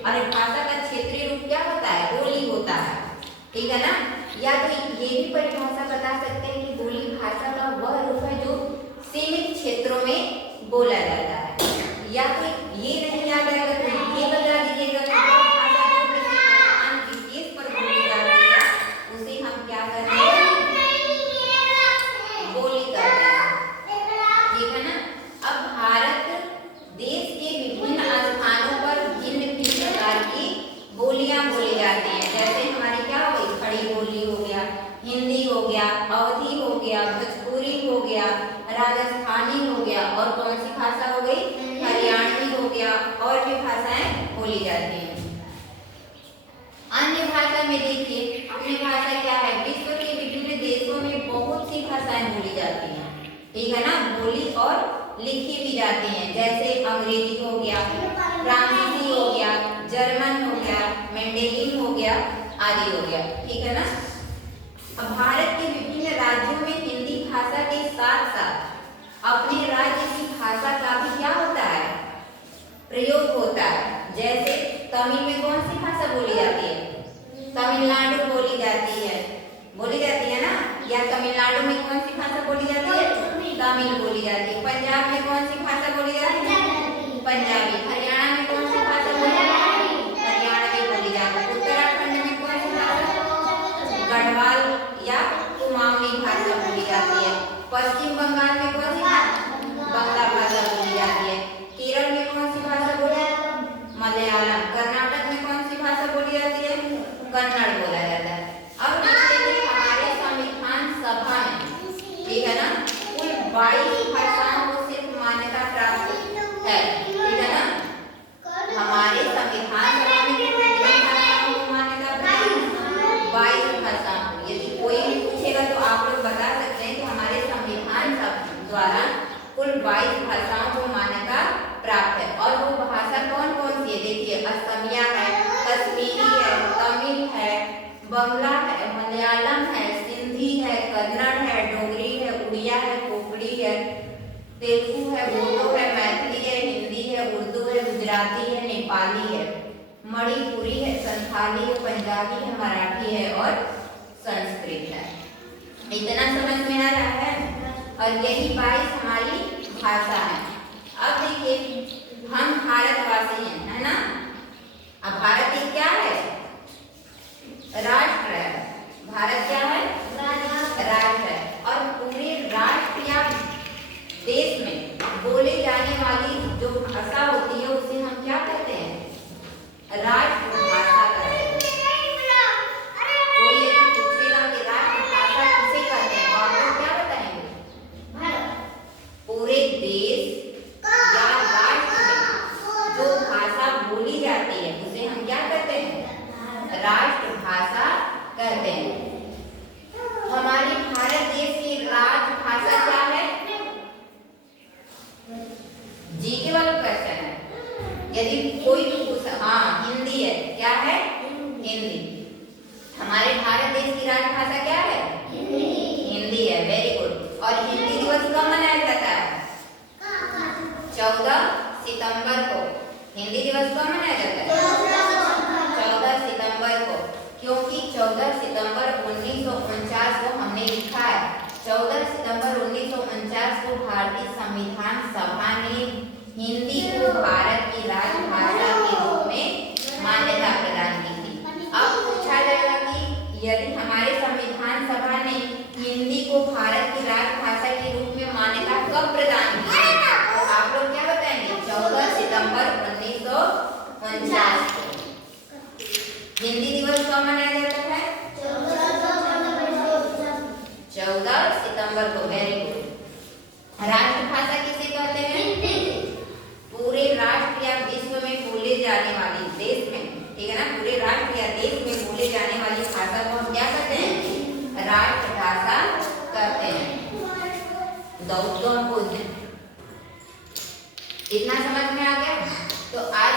और भाषा का क्षेत्रीय रूप क्या होता है? बोली होता है, ठीक है ना। या तो ये भी परिभाषा बता सकते हैं कि बोली भाषा का वह रूप है जो सीमित क्षेत्रों में बोला जाता है। या तो ये नहीं याद रहेगा तो ये बता दीजिएगा कि भाषा जो किसी स्थान विशेष पर बोली जाती है उसे हम क्या करते हैं? बोली करते हैं, ठीक है ना। अब भारत देश के विभिन्न स्थानों पर भिन्न भिन्न प्रकार की बोलियां बोली जाती हैं। जैसे हमारी क्या हो गई? खड़ी बोली हो गया, हिंदी हो गया, अवधी हो गया, भोजपुरी हो गया, राजस्थानी हो गया, और कौन सी भाषा हो गई? हरियाणवी हो गया, और भी भाषाएं बोली जाती हैं। अन्य भाषा में देखिए, अन्य भाषा क्या है? विश्व के विभिन्न देशों में बहुत सी भाषाएं बोली जाती हैं, ठीक है ना। बोली और लिखी भी जाती हैं। जैसे अंग्रेजी हो गया, फ्रांसीसी हो गया, जर्मन हो गया, मैंडेलिन हो गया, आदि हो गया, ठीक है ना। अब भारत के विभिन्न राज्यों में हिंदी भाषा के साथ साथ अपने राज्य की भाषा का भी क्या होता है? प्रयोग होता है। जैसे तमिल में कौन सी भाषा बोली जाती है? तमिलनाडु बोली जाती है ना। या तमिलनाडु में कौन सी भाषा बोली जाती है? तमिल बोली जाती है। पंजाब में कौन सी भाषा बोली जाती है? पंजाबी। हरियाणा में कौन सी भाषा बोली जाती है? हरियाणवी बोली जाती है। उत्तराखंड में कौन सी भाषा? गढ़वाल या कुमाऊनी भाषा बोली जाती है। पश्चिम बंगाल में कौन सी बंगला भाषा बोली जाती है। केरल में कौन सी भाषा बोली? मलयालम। कर्नाटक में कौन सी भाषा बोली जाती है? कन्नड़ बोला जाता है। अब देखते हैं हमारे संविधान सभा में, ठीक है ना, कुल 22 भाषाओं को सिर्फ मान्यता प्राप्त है, ठीक है ना। हमारे संविधान सभा में कितनी भाषाओं को मान्यता प्राप्त है? 22 भाषाओं। यदि कोई भी पूछेगा तो आप लोग बता सकते हैं कि हमारे संविधान सभा द्वारा कुल 22 भाषाओं को मान्यता प्राप्त है। और वो भाषा कौन कौन सी है? देखिए, असमिया है, कश्मीरी है, तमिल है, बंगला है, मलयालम है, सिंधी है, कन्नड़ है, डोगरी है, उड़िया है, कोंकणी है, तेलुगु है, बोडो है, मैथिली है, हिंदी है, उर्दू है, गुजराती है, नेपाली है, मणिपुरी है, संथाली है, पंजाबी है, मराठी है और संस्कृत है। इतना समझ में आ रहा है। और यही 22 हमारी भाषा है। अब देखिए, हम भारतवासी हैं, है ना। अब भारत एक क्या है? राष्ट्र है। भारत क्या है? राष्ट्र है। और पूरे राष्ट्र या देश में बोले जाने वाली जो भाषा होती है उसे हम क्या कहते हैं? राष्ट्रभाषा कहते हैं। कोई यदि पूछेगा कि राष्ट्रभाषा किसे कहते हैं तो आप लोग क्या बताएंगे? पूरे देश या राष्ट्र में जो भाषा बोली जाती है उसे हम क्या कहते हैं? राष्ट्रभाषा कहते हैं। हमारे भारत देश की राजभाषा क्या है? जीके वाला क्वेश्चन है। यदि कोई भी पूछे, हाँ, हिंदी है। क्या है? हिंदी। हमारे भारत देश की राजभाषा क्या है? हिंदी है। Very good. और हिंदी दिवस कब मनाया जाता है? 14 सितंबर को। हिंदी दिवस कब मनाया जाता है? 14 सितंबर को। क्योंकि 14 सितंबर 1949 को हमने लिखा है। 14 सितंबर 1949 को भारतीय संविधान सभा ने हिंदी को भारत की राजभाषा के रूप में मान्यता प्रदान की थी। अब पूछा जाएगा कि यदि हमारे संविधान सभा ने हिंदी को भारत की राजभाषा के रूप में मान्यता कब प्रदान की, तो आप लोग क्या बताएंगे? 14 सितंबर 1949 को। हिंदी दिवस कब मनाया जाता है? 14 सितंबर को। Very good. राष्ट्रभाषा किसे कहते हैं? पूरे राष्ट्र या विश्व में बोले जाने वाली, देश में, ठीक है ना, पूरे राष्ट्र या देश में बोले जाने वाली भाषा को हम क्या कहते हैं? राष्ट्रभाषा कहते हैं। हमको इतना समझ में आ गया। तो आज